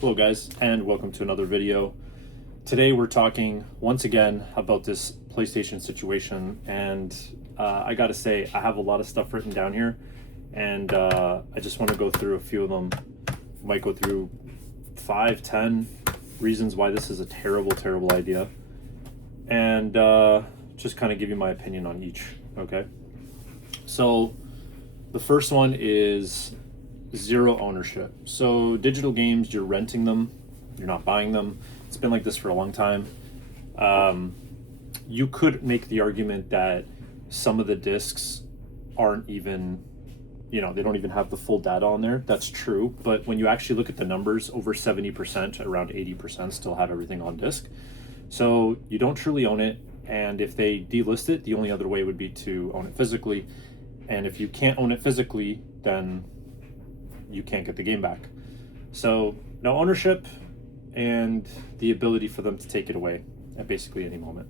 Hello guys, and welcome to another video. Today we're talking once again about this PlayStation situation, and I gotta say I have a lot of stuff written down here, and I just want to go through a few of them. Might go through 5-10 reasons why this is a terrible idea, and just kind of give you my opinion on each. Okay, so the first one is zero ownership. So digital games, you're renting them, you're not buying them. It's been like this for a long time. You could make the argument that some of the discs aren't even, they don't even have the full data on there. That's true. But when you actually look at the numbers, over 70%, around 80% still have everything on disc. So you don't truly own it. And if they delist it, the only other way would be to own it physically. And if you can't own it physically, then you can't get the game back. So no ownership and the ability for them to take it away at basically any moment.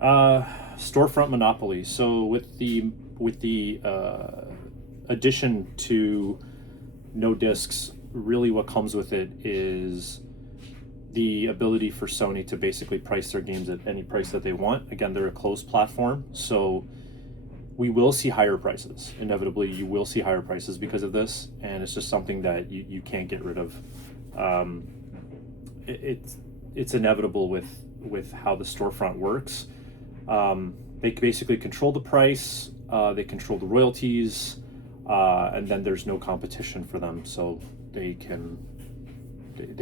Storefront monopoly. So with the addition to no discs, really what comes with it is the ability for Sony to basically price their games at any price that they want. Again, they're a closed platform, so we will see higher prices. Inevitably, you will see higher prices because of this, and it's just something that you can't get rid of. It's inevitable with how the storefront works. They basically control the price, they control the royalties, and then there's no competition for them, so they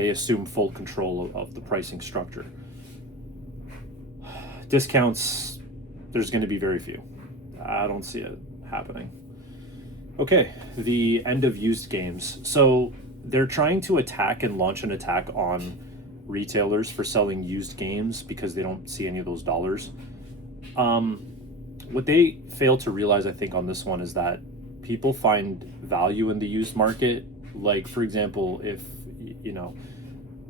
assume full control of the pricing structure. Discounts, there's going to be very few. I don't see it happening. Okay, the end of used games. So they're trying to attack and launch an attack on retailers for selling used games because they don't see any of those dollars. What they fail to realize, I think, on this one is that people find value in the used market. Like, for example, if,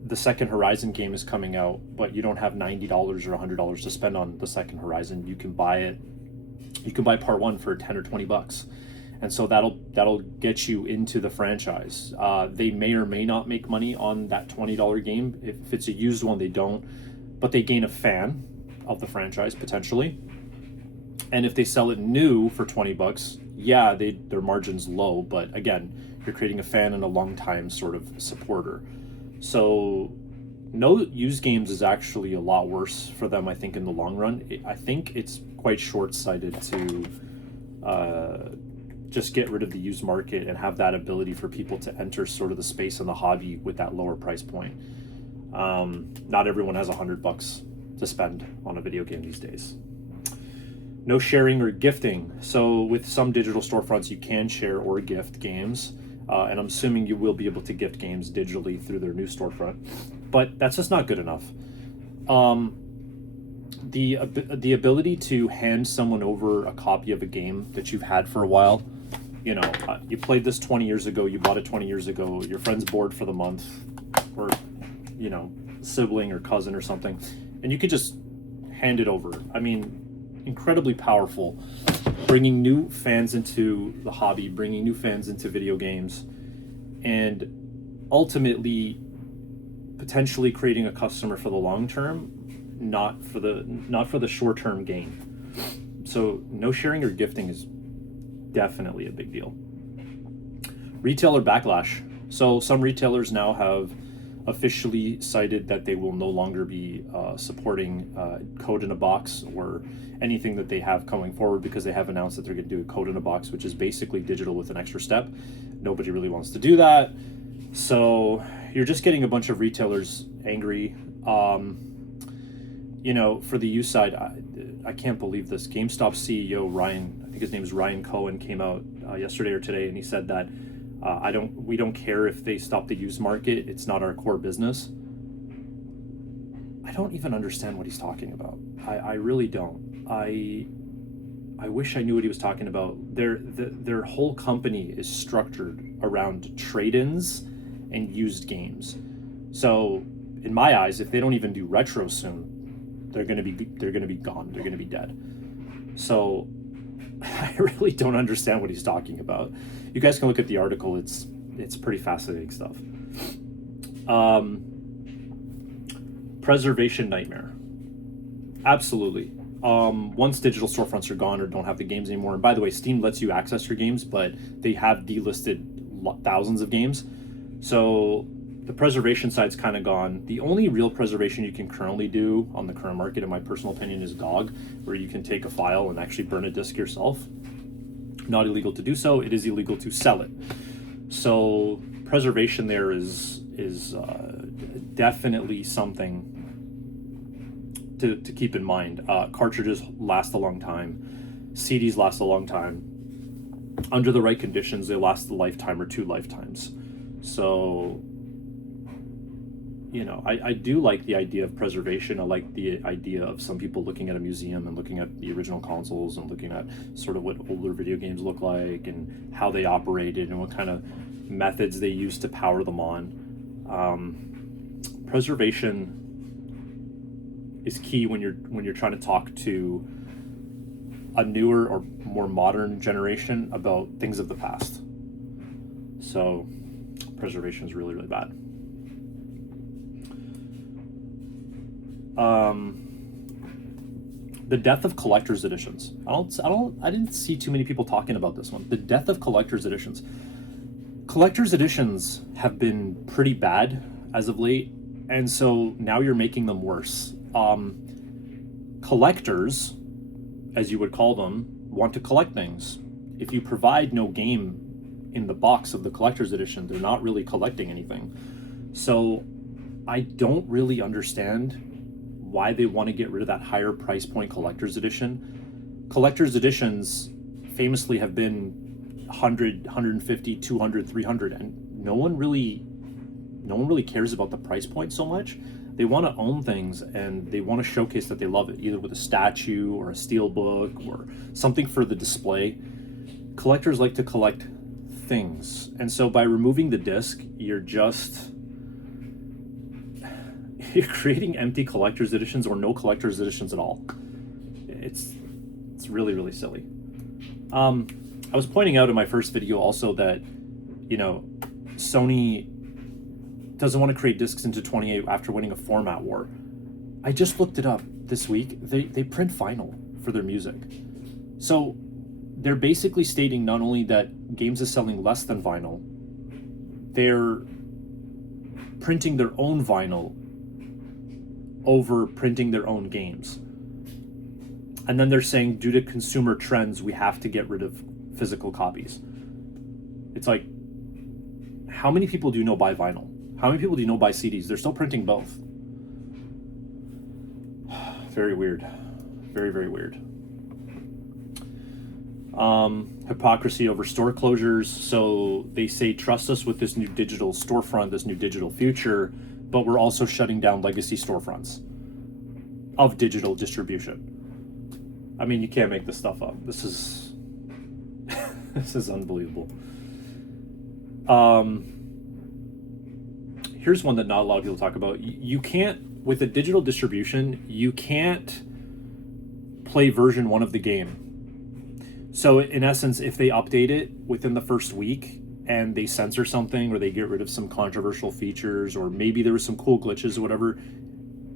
the second Horizon game is coming out, but you don't have $90 or $100 to spend on the second Horizon, you can buy it. You can buy part one for 10 or 20 bucks. And so that'll get you into the franchise. They may or may not make money on that $20 game. If it's a used one, they don't, but they gain a fan of the franchise potentially. And if they sell it new for 20 bucks, yeah, their margin's low, but again, you're creating a fan and a long time sort of supporter. So no used games is actually a lot worse for them, I think, in the long run. I think it's quite short-sighted to just get rid of the used market and have that ability for people to enter sort of the space in the hobby with that lower price point. Not everyone has $100 to spend on a video game these days. No sharing or gifting. So with some digital storefronts, you can share or gift games. And I'm assuming you will be able to gift games digitally through their new storefront. But that's just not good enough. The ability to hand someone over a copy of a game that you've had for a while, you played this 20 years ago, you bought it 20 years ago, your friend's bored for the month, or, sibling or cousin or something, and you could just hand it over. I mean, incredibly powerful, bringing new fans into the hobby, bringing new fans into video games, and ultimately potentially creating a customer for the long term, not for the short term gain. So no sharing or gifting is definitely a big deal. Retailer backlash. So some retailers now have officially cited that they will no longer be supporting code in a box or anything that they have coming forward, because they have announced that they're going to do a code in a box, which is basically digital with an extra step. Nobody really wants to do that. So you're just getting a bunch of retailers angry. For the used side, I can't believe this. GameStop CEO Ryan, I think his name is Ryan Cohen, came out yesterday or today, and he said that we don't care if they stop the used market. It's not our core business. I don't even understand what he's talking about. I really don't. I wish I knew what he was talking about. Their whole company is structured around trade-ins and used games. So in my eyes, if they don't even do retro soon, they're gonna be gone. They're gonna be dead. So I really don't understand what he's talking about. You guys can look at the article. It's pretty fascinating stuff. Preservation nightmare. Absolutely. Once digital storefronts are gone or don't have the games anymore, and by the way, Steam lets you access your games, but they have delisted thousands of games. So the preservation side's kind of gone. The only real preservation you can currently do on the current market, in my personal opinion, is GOG, where you can take a file and actually burn a disk yourself. Not illegal to do so. It is illegal to sell it. So preservation there is definitely something to keep in mind. Cartridges last a long time. CDs last a long time. Under the right conditions, they last a lifetime or 2 lifetimes. So, you know, I do like the idea of preservation. I like the idea of some people looking at a museum and looking at the original consoles and looking at sort of what older video games look like and how they operated and what kind of methods they used to power them on. Preservation is key when you're trying to talk to a newer or more modern generation about things of the past. So preservation is really, really bad. The death of collector's editions. I didn't see too many people talking about this one. The death of collector's editions. Collector's editions have been pretty bad as of late, and so now you're making them worse. Collectors, as you would call them, want to collect things. If you provide no game in the box of the collector's edition, they're not really collecting anything. So I don't really understand why they want to get rid of that higher price point collector's edition. Collector's editions famously have been 100, 150, 200, 300, and no one really cares about the price point so much. They want to own things and they want to showcase that they love it, either with a statue or a steel book or something for the display. Collectors like to collect things, and so by removing the disc, you're creating empty collector's editions or no collector's editions at all. It's really, really silly. I was pointing out in my first video also that, you know, Sony doesn't want to create discs into 28 after winning a format war. I just looked it up this week. They print vinyl for their music. So they're basically stating not only that games is selling less than vinyl, they're printing their own vinyl over printing their own games. And then they're saying, due to consumer trends, we have to get rid of physical copies. It's like, how many people do you know buy vinyl? How many people do you know buy CDs? They're still printing both. Very weird. Very, very weird. Hypocrisy over store closures. So they say, trust us with this new digital storefront, this new digital future, but we're also shutting down legacy storefronts of digital distribution. I mean, you can't make this stuff up. This is this is unbelievable. Here's one that not a lot of people talk about. You can't, with a digital distribution, you can't play version 1 of the game. So in essence, if they update it within the first week and they censor something or they get rid of some controversial features or maybe there were some cool glitches or whatever,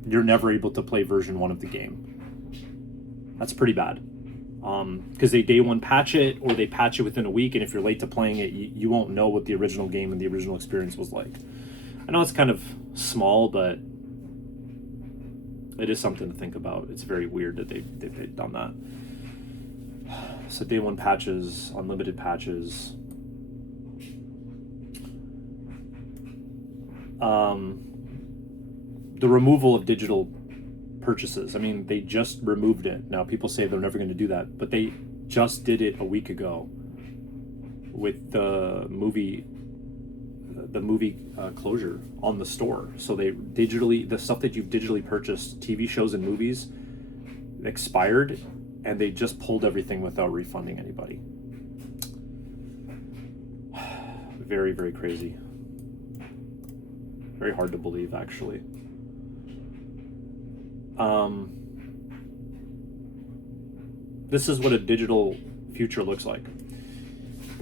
you're never able to play version 1 of the game. That's pretty bad. Because they day one patch it or they patch it within a week, and if you're late to playing it, you won't know what the original game and the original experience was like. I know it's kind of small, but it is something to think about. It's very weird that they've done that. So day one patches, unlimited patches. The removal of digital purchases. I mean, they just removed it. Now people say they're never going to do that, but they just did it a week ago with the movie closure on the store. So they the stuff that you've digitally purchased, TV shows and movies, expired, and they just pulled everything without refunding anybody. Very, very crazy. Very hard to believe, actually. This is what a digital future looks like.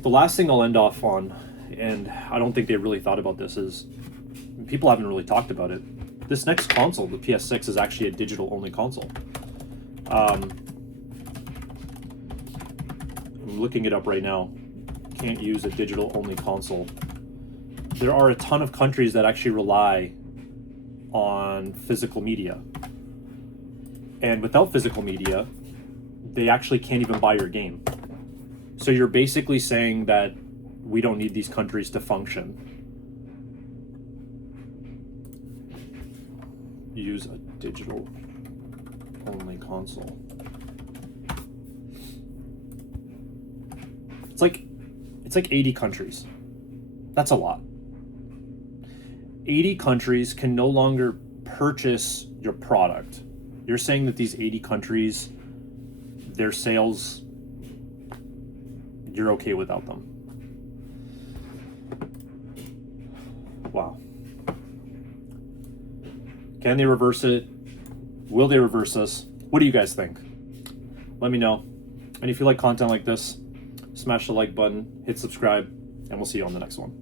The last thing I'll end off on, and I don't think they really thought about this, is People haven't really talked about it. This next console, the PS6, is actually a digital-only console. I'm looking it up right now. Can't use a digital-only console. There are a ton of countries that actually rely on physical media. And without physical media, they actually can't even buy your game. So you're basically saying that we don't need these countries to function. Use a digital-only console. It's like 80 countries. That's a lot. 80 countries can no longer purchase your product. You're saying that these 80 countries, their sales, you're okay without them. Wow. Can they reverse it? Will they reverse us? What do you guys think? Let me know. And if you like content like this, smash the like button, hit subscribe, and we'll see you on the next one.